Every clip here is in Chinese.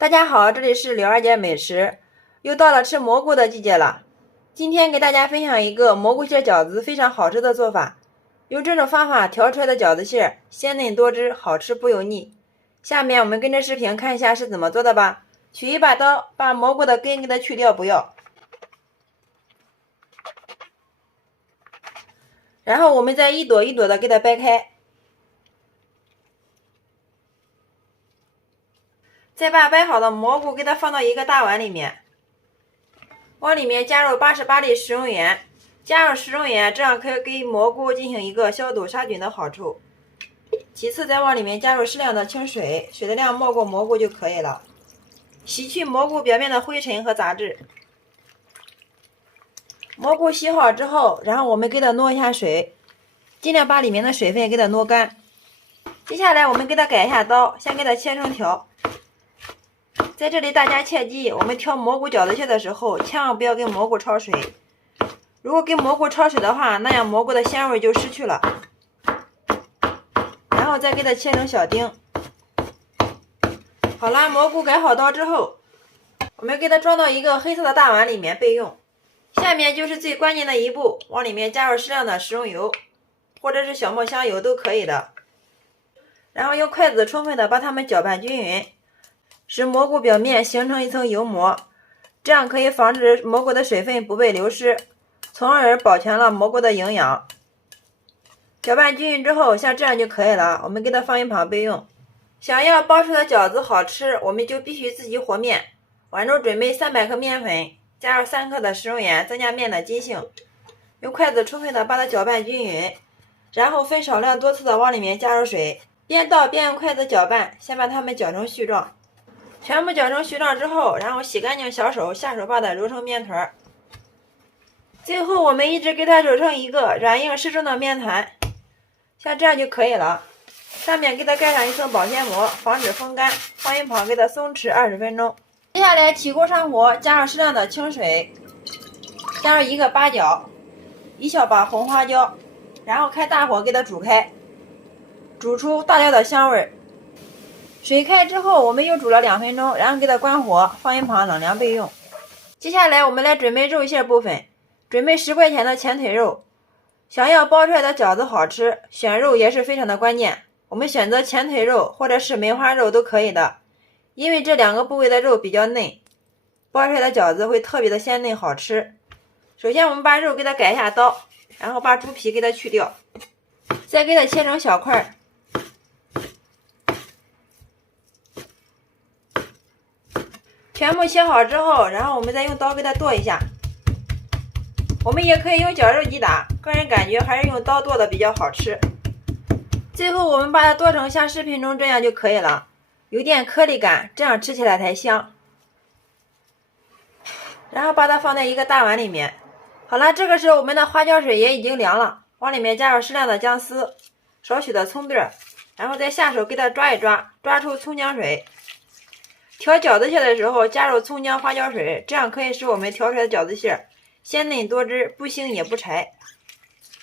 大家好，这里是柳二姐美食，又到了吃蘑菇的季节了。今天给大家分享一个蘑菇馅饺子非常好吃的做法，用这种方法调出来的饺子馅鲜嫩多汁，好吃不油腻。下面我们跟着视频看一下是怎么做的吧。取一把刀，把蘑菇的根给它去掉不要，然后我们再一朵一朵的给它掰开，再把掰好的蘑菇给它放到一个大碗里面，往里面加入88粒食用盐，加入食用盐，这样可以给蘑菇进行一个消毒杀菌的好处。其次再往里面加入适量的清水，水的量没过蘑菇就可以了，洗去蘑菇表面的灰尘和杂质。蘑菇洗好之后，然后我们给它挪一下水，尽量把里面的水分给它挪干。接下来我们给它改一下刀，先给它切成条。在这里大家切记，我们调蘑菇饺子馅的时候，千万不要给蘑菇焯水。如果给蘑菇焯水的话，那样蘑菇的鲜味就失去了。然后再给它切成小丁。好了，蘑菇改好刀之后，我们给它装到一个黑色的大碗里面备用。下面就是最关键的一步，往里面加入适量的食用油，或者是小磨香油都可以的。然后用筷子充分的把它们搅拌均匀，使蘑菇表面形成一层油膜，这样可以防止蘑菇的水分不被流失，从而保全了蘑菇的营养。搅拌均匀之后，像这样就可以了，我们给它放一旁备用。想要包出的饺子好吃，我们就必须自己和面。碗中准备300克面粉，加入3克的食用盐，增加面的筋性。用筷子充分的把它搅拌均匀，然后分少量多次的往里面加入水，边倒边用筷子搅拌，先把它们搅成絮状。全部搅成絮状之后，然后洗干净小手，下手把它揉成面团。最后我们一直给它揉成一个软硬适中的面团，像这样就可以了。上面给它盖上一层保鲜膜，防止风干，放一旁给它松弛20分钟。接下来起锅上火，加入适量的清水，加入1个八角，1小把红花椒，然后开大火给它煮开，煮出大料的香味。水开之后，我们又煮了2分钟，然后给它关火，放一旁冷凉备用。接下来我们来准备肉馅部分，准备10块钱的前腿肉。想要包出来的饺子好吃，选肉也是非常的关键。我们选择前腿肉或者是梅花肉都可以的，因为这2个部位的肉比较嫩，包出来的饺子会特别的鲜嫩好吃。首先我们把肉给它改一下刀，然后把猪皮给它去掉，再给它切成小块。全部切好之后，然后我们再用刀给它剁一下。我们也可以用绞肉机打，个人感觉还是用刀剁的比较好吃。最后我们把它剁成像视频中这样就可以了，有点颗粒感，这样吃起来才香。然后把它放在一个大碗里面。好了，这个时候我们的花椒水也已经凉了，往里面加入适量的姜丝，少许的葱段，然后再下手给它抓一抓，抓出葱姜水。调饺子馅的时候加入葱姜花椒水，这样可以使我们调出来的饺子馅鲜嫩多汁，不腥也不柴。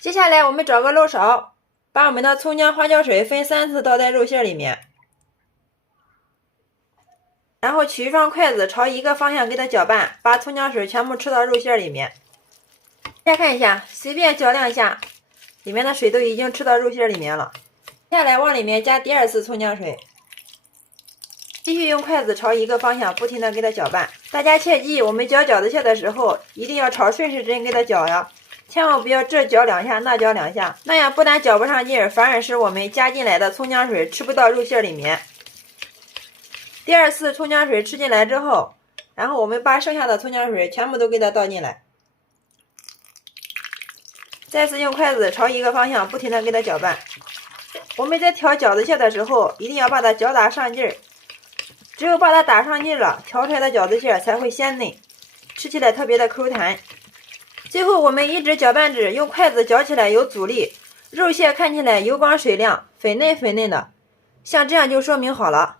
接下来我们找个漏勺，把我们的葱姜花椒水分3次倒在肉馅里面，然后取一双筷子朝一个方向给它搅拌，把葱姜水全部吃到肉馅里面。大家看一下，随便搅2下，里面的水都已经吃到肉馅里面了。接下来往里面加第2次葱姜水，继续用筷子朝一个方向不停的给它搅拌。大家切记，我们搅饺子馅的时候一定要朝顺时针给它搅呀，千万不要这搅2下那搅2下，那样不但搅不上劲儿，反而使我们加进来的葱姜水吃不到肉馅里面。第2次葱姜水吃进来之后，然后我们把剩下的葱姜水全部都给它倒进来，再次用筷子朝一个方向不停的给它搅拌。我们在调饺子馅的时候一定要把它搅打上劲儿，只有把它打上劲了，调出来的饺子馅才会鲜嫩，吃起来特别的口弹。最后我们一直搅拌至用筷子搅起来有阻力，肉馅看起来油光水亮，粉嫩粉嫩的，像这样就说明好了。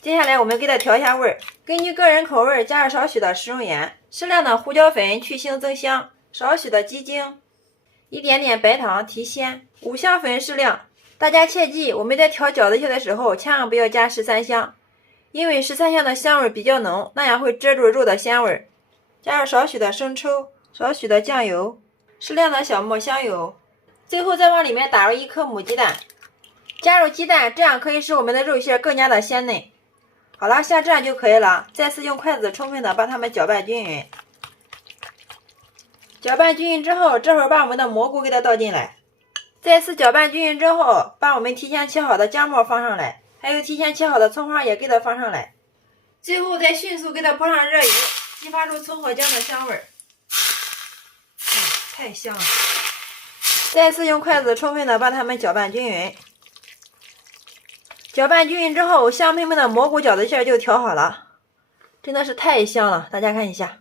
接下来我们给它调一下味儿，根据个人口味加入少许的食用盐，适量的胡椒粉去腥增香，少许的鸡精，一点点白糖提鲜，五香粉适量。大家切记，我们在调饺子馅的时候千万不要加13香，因为食材香的香味比较浓，那样会遮住肉的鲜味。加入少许的生抽，少许的酱油，适量的小磨香油，最后再往里面打入1颗母鸡蛋。加入鸡蛋，这样可以使我们的肉馅更加的鲜嫩。好了，像这样就可以了。再次用筷子充分的把它们搅拌均匀。搅拌均匀之后，这会儿把我们的蘑菇给它倒进来。再次搅拌均匀之后，把我们提前切好的姜末放上来，还有提前切好的葱花也给它放上来。最后再迅速给它泼上热油，激发出葱和姜的香味儿。太香了！再次用筷子充分的把它们搅拌均匀。搅拌均匀之后，香喷喷的蘑菇饺子馅就调好了，真的是太香了！大家看一下，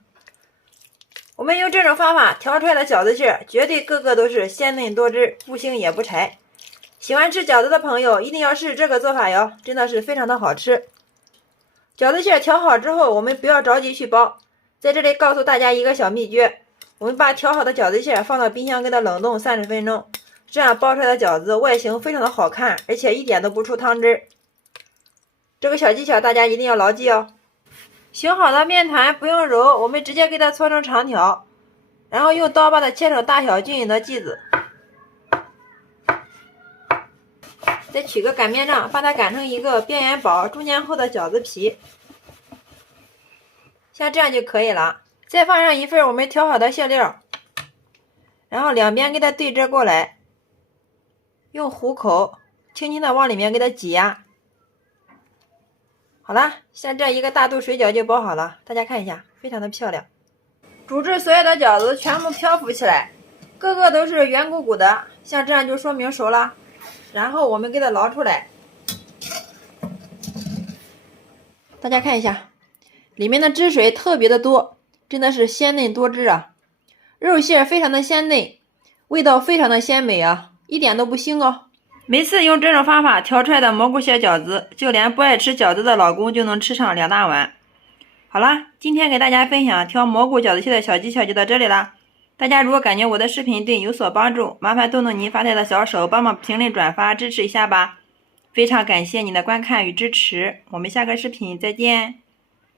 我们用这种方法调出来的饺子馅，绝对个个都是鲜嫩多汁，不腥也不柴。喜欢吃饺子的朋友一定要试试这个做法哟，真的是非常的好吃。饺子馅调好之后，我们不要着急去包，在这里告诉大家一个小秘诀，我们把调好的饺子馅放到冰箱给它冷冻30分钟。这样包出来的饺子外形非常的好看，而且一点都不出汤汁。这个小技巧大家一定要牢记哦。醒好的面团不用揉，我们直接给它搓成长条，然后用刀把它切成大小均匀的剂子。再取个擀面杖，把它擀成一个边缘薄、中间厚的饺子皮，像这样就可以了。再放上一份我们调好的馅料，然后两边给它对折过来。用虎口轻轻的往里面给它挤压。好了，像这一个大肚水饺就包好了，大家看一下，非常的漂亮。煮至所有的饺子全部漂浮起来，个个都是圆鼓鼓的，像这样就说明熟了。然后我们给它捞出来，大家看一下，里面的汁水特别的多，真的是鲜嫩多汁啊，肉馅非常的鲜嫩，味道非常的鲜美啊，一点都不腥哦。每次用这种方法调出来的蘑菇馅饺子，就连不爱吃饺子的老公就能吃上2大碗。好啦，今天给大家分享调蘑菇饺子馅的小技巧就到这里啦。大家如果感觉我的视频对你有所帮助，麻烦动动您发财的小手，帮忙评论转发支持一下吧。非常感谢你的观看与支持，我们下个视频再见。